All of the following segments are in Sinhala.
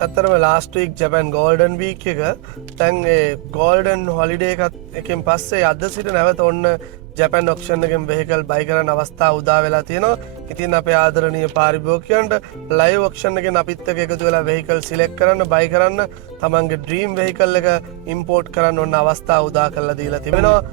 ඇත්තරම ලාස්ට් වීක් ජපන් ගෝල්ඩන් වීක් එක දැන් ඒ ගෝල්ඩන් හොලිඩේ එකෙන් පස්සේ අද සිට නැවත ඔන්න ජපන් ඔක්ෂන් එකෙන් වෙහිකල් බයි කරන්න අවස්ථා උදා වෙලා තියෙනවා. ඉතින් අපේ ආදරණීය පාරිභෝගිකයන්ට ලයිව් ඔක්ෂන් එකෙන් අපිත් එක්ක එකතු වෙලා වෙහිකල් සිලෙක්ට් කරන්න බයි කරන්න තමන්ගේ ඩ්‍රීම් වෙහිකල් එක ඉම්පෝර්ට් කරන්න ඔන්න අවස්ථා උදා කරලා දීලා තිබෙනවා.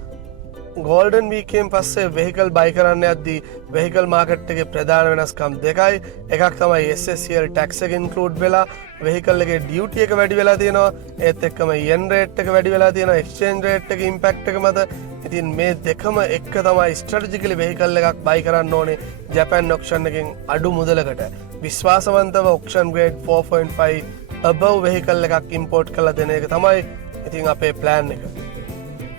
ගෝල්ඩන් වීකෙන් පස්සේ වෙහිකල් බයි කරන්න යද්දී වෙහිකල් මාකට් එකේ ප්‍රධාන වෙනස්කම් දෙකයි. එකක් තමයි SSCL ටැක්ස් එක ඉන්ක්ලූඩ් වෙලා වෙහිකල් එකේ ඩියුටි එක වැඩි වෙලා තියෙනවා. ඒත් එක්කම yen රේට් එක වැඩි වෙලා තියෙනවා. එක්ස්චේන්ජ් රේට් එකේ ඉම්පැක්ට් එක මත. ඉතින් මේ දෙකම එක්ක තමයි ස්ට්‍රැටජිකලි වෙහිකල් එකක් බයි කරන්න ඕනේ ජපන් ඔක්ෂන් එකෙන් අඩු මුදලකට. විශ්වාසවන්තව ඔක්ෂන් ග්‍රේඩ් 4.5 above වෙහිකල් එකක් ඉම්පෝර්ට් කරලා දෙන එක තමයි ඉතින් අපේ ප්ලෑන් එක.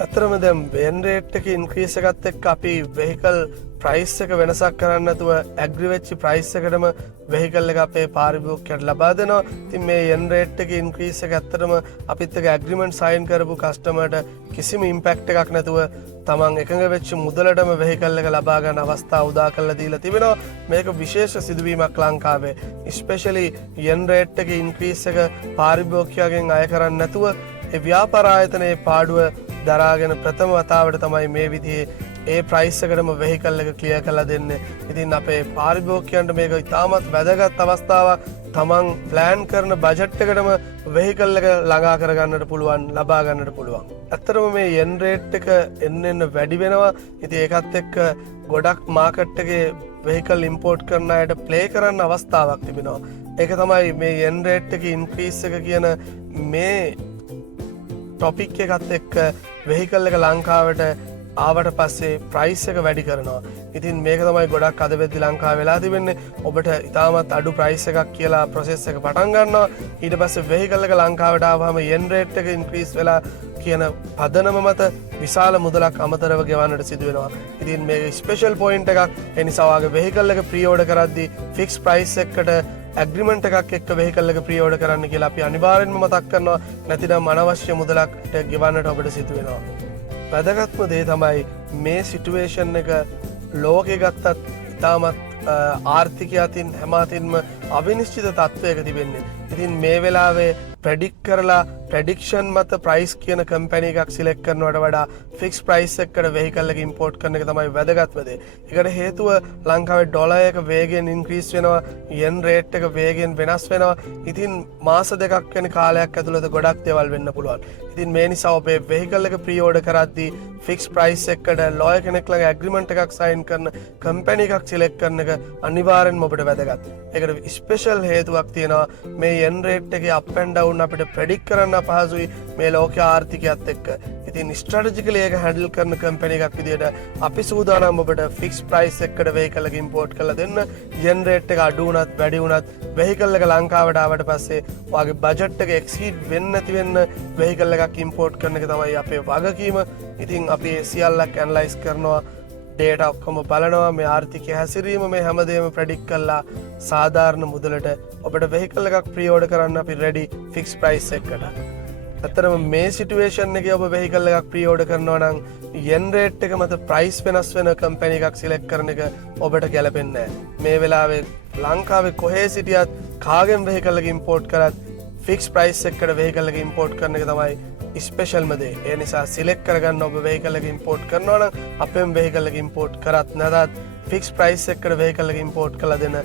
ඇත්තරම දැන් yen රේට් එක ඉන්ක්‍රීස් එකත් එක්ක අපි වෙහිකල් ප්‍රයිස් එක වෙනසක් කරන්න නැතුව ඇග්‍රි වෙච්ච ප්‍රයිස් එකටම වෙහිකල් එක අපේ පාරිභෝගිකයට ලබා දෙනවා. ඉතින් මේ yen රේට් එකේ ඉන්ක්‍රීස් එක ඇත්තටම අපිත් එක්ක ඇග්‍රීමන්ට් සයින් කරපු කස්ටමර්ට කිසිම ඉම්පැක්ට් එකක් නැතුව තමන් එකඟ වෙච්ච මුදලටම වෙහිකල් එක ලබා ගන්න අවස්ථාව උදා කරලා දීලා තිබෙනවා. මේක විශේෂ සිදුවීමක් ලංකාවේ. ස්පෙෂලි yen රේට් එකේ ඉන්ක්‍රීස් එක පාරිභෝගිකයන්ගෙන් අය කරන්නේ නැතුව ඒ ව්‍යාපාර ආයතනයේ පාඩුව දරාගෙන ප්‍රථම වතාවට තමයි මේ විදිහේ ඒ ප්‍රයිස් එකටම වෙහිකල් එක ක්ලියර් කරලා දෙන්නේ. ඉතින් අපේ පාරිභෝගිකයන්ට මේක ඉතාමත් වැදගත් අවස්ථාවක්. තමන් ප්ලෑන් කරන බජට් එකටම වෙහිකල් එක ළඟා කරගන්නට පුළුවන්, ලබා ගන්නට පුළුවන්. ඇත්තටම මේ yen රේට් එක එන්න වැඩි වෙනවා. ඉතින් ඒකත් එක්ක ගොඩක් මාකට් එකේ වෙහිකල් ඉම්පෝර්ට් කරන අයට ප්ලේ කරන්න අවස්ථාවක් තිබෙනවා. ඒක තමයි මේ yen රේට් එකේ ඉන්ක්‍රීස් එක කියන මේ ටොපික් එකත් එක්ක වෙහිකල් එක ලංකාවට ආවට පස්සේ ප්‍රයිස් එක වැඩි කරනවා. ඉතින් මේක තමයි ගොඩක් අද වෙද්දි ලංකාවේ වෙලා තිබෙන්නේ. ඔබට ඉතාමත් අඩු ප්‍රයිස් එකක් කියලා ප්‍රොසෙස් එක පටන් ගන්නවා. ඊට පස්සේ වෙහිකල් එක ලංකාවට ආවම yen රේට් එක ඉන්ක්‍රීස් වෙලා කියන පදනම මත විශාල මුදලක් අමතරව ගෙවන්නට සිදු වෙනවා. ඉතින් මේක ස්පෙෂල් පොයින්ට් එකක්. ඒ නිසා ඔයාගේ වෙහිකල් එක ප්‍රී ඕඩර් කරද්දී ෆික්ස් ප්‍රයිස් එකකට ඇග්‍රිමන්ට් එකක් එක්ක වෙහිකල් එක ප්‍රී ඕඩර් කරන්න කියලා අපි අනිවාර්යෙන්ම මතක් කරනවා. නැතිනම් අනවශ්‍ය මුදලක් ගෙවන්නට ඔබට සිදු වෙනවා. වැදගත්ම දේ තමයි මේ සිටුවේෂන් එක ලෝකෙ ගත්තත් ඉතාමත් ආර්ථිකය අතින් හැම අතින්ම අවිනිශ්චිත තත්ත්වයක තිබෙන්නේ. ඉතින් මේ වෙලාවේ ප්‍රෙඩික්ට් කරලා ප්‍රෙඩික්ෂන් මත ප්‍රයිස් කියන කම්පැනි එකක් සිලෙක්ට් කරනවට වඩා ෆික්ස් ප්‍රයිස් එකකට වෙහිකල් එක ඉම්පෝර්ට් කරන එක තමයි වැදගත්ම දේ. ඒකට හේතුව ලංකාවේ ඩොලර් එක වේගයෙන් ඉන්ක්‍රීස් වෙනවා, yen රේට් එක වේගයෙන් වෙනස් වෙනවා. ඉතින් මාස දෙකක් වෙන කාලයක් ඇතුළත ගොඩක් දේවල් වෙන්න පුළුවන්. ඉතින් මේ නිසා ඔබේ වෙහිකල් එක ප්‍රී ඕඩර් කරද්දී ෆික්ස් ප්‍රයිස් එකකට ලෝයර් කෙනෙක් ළඟ ඇග්‍රීමන්ට් එකක් සයින් කරන කම්පැනි එකක් සිලෙක්ට් කරන එක අනිවාර්යෙන්ම ඔබට වැදගත්. ඒකට ස්පෙෂල් හේතුවක් තියෙනවා. මේ yen රේට් එකේ අප් ඇන්ඩ් ඩවුන් අපිට ප්‍රෙඩික්ට් කරන්න අපහසුයි මේ ලෝකයේ ආර්ථිකයත් එක්ක. ඉතින් ස්ට්‍රැටජිකලි ඒක හැන්ඩල් කරන කම්පැනි එකක් විදියට අපි සූදානම් ඔබට ෆික්ස් ප්‍රයිස් එකකට වෙහිකල් එක ඉම්පෝර්ට් කරලා දෙන්න. yen රේට් එක අඩු වුණත් වැඩි වුණත් වෙහිකල් එක ලංකාවට ආවට පස්සේ ඔයාගේ බජට් එක එක්සීඩ් වෙන්නේ නැති වෙන්න වෙහිකල් එකක් ඉම්පෝර්ට් කරන එක තමයි අපේ වගකීම. ඉතින් අපි සියල්ලක් ඇනලයිස් කරනවා, ඩේටා ඔක්කොම බලනවා, මේ ආර්ථිකය හැසිරීම මේ හැමදේම ප්‍රෙඩික්ට් කරලා සාධාරණ මුදලට ඔබට වෙහිකල් එකක් ප්‍රී ඕඩර් කරන්න අපි රෙඩි ෆික්ස් ප්‍රයිස් එකකට. ඇත්තටම මේ සිටුවේෂන් එකේ ඔබ වෙහිකල් එකක් ප්‍රී ඕඩර් කරනවා නම් yen රේට් එක මත ප්‍රයිස් වෙනස් වෙන කම්පැනි එකක් සිලෙක්ට් කරන එක ඔබට ගැලපෙන්නේ නැහැ. මේ වෙලාවේ ලංකාවේ කොහේ සිටියත් කාගෙන් වෙහිකල් එක ඉම්පෝර්ට් කරත් ෆික්ස් ප්‍රයිස් එකකට වෙහිකල් එක ඉම්පෝර්ට් කරන එක තමයි ස්පෙෂල්ම දේ. ඒ නිසා සිලෙක්ට් කරගන්න ඔබ වෙහිකල් එක ඉම්පෝර්ට් කරනවා නම් අපෙන් වෙහිකල් එක ඉම්පෝර්ට් කරත් නැතත් ෆික්ස් ප්‍රයිස් එකකට වෙහිකල් එක ඉම්පෝර්ට් කරලා දෙන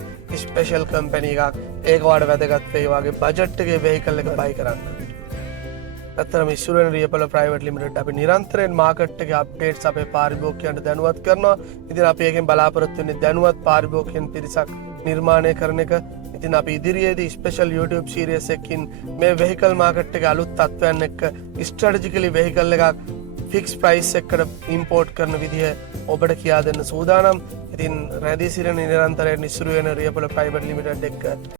ස්පෙෂල් කම්පැනි එකක්. ඒක ඔයාලට වැදගත් වෙයි වගේ බජට් එකේ වෙහිකල් එක බයි කරන්න. ඇත්තටම ඉස්සුරෙන් රියපල ප්‍රයිවට් ලිමිටඩ් අපි නිරන්තරයෙන් මාකට් එකේ අප්ඩේට්ස් අපේ පාරිභෝගිකයන්ට දැනුවත් කරනවා. ඉතින් අපි එකෙන් බලාපොරොත්තු වෙන්නේ දැනුවත් පාරිභෝගිකයන් පිරිසක් නිර්මාණය කරන එක. ඉතින් අපි ඉදිරියේදී ස්පෙෂල් YouTube සීරීස් එකකින් මේ වෙහිකල් මාකට් එකේ අලුත් තත්ත්වයන් එක්ක ස්ට්‍රැටජිකලි වෙහිකල් එකක් ෆික්ස් ප්‍රයිස් එකකට ඉම්පෝර්ට් කරන විදිහ ඔබට කියා දෙන්න සූදානම්. ඉතින් රැඳී සිටින නිරන්තරයෙන් ඉස්සුරු වෙන රියපල ප්‍රයිවට් ලිමිටඩ් එක්ක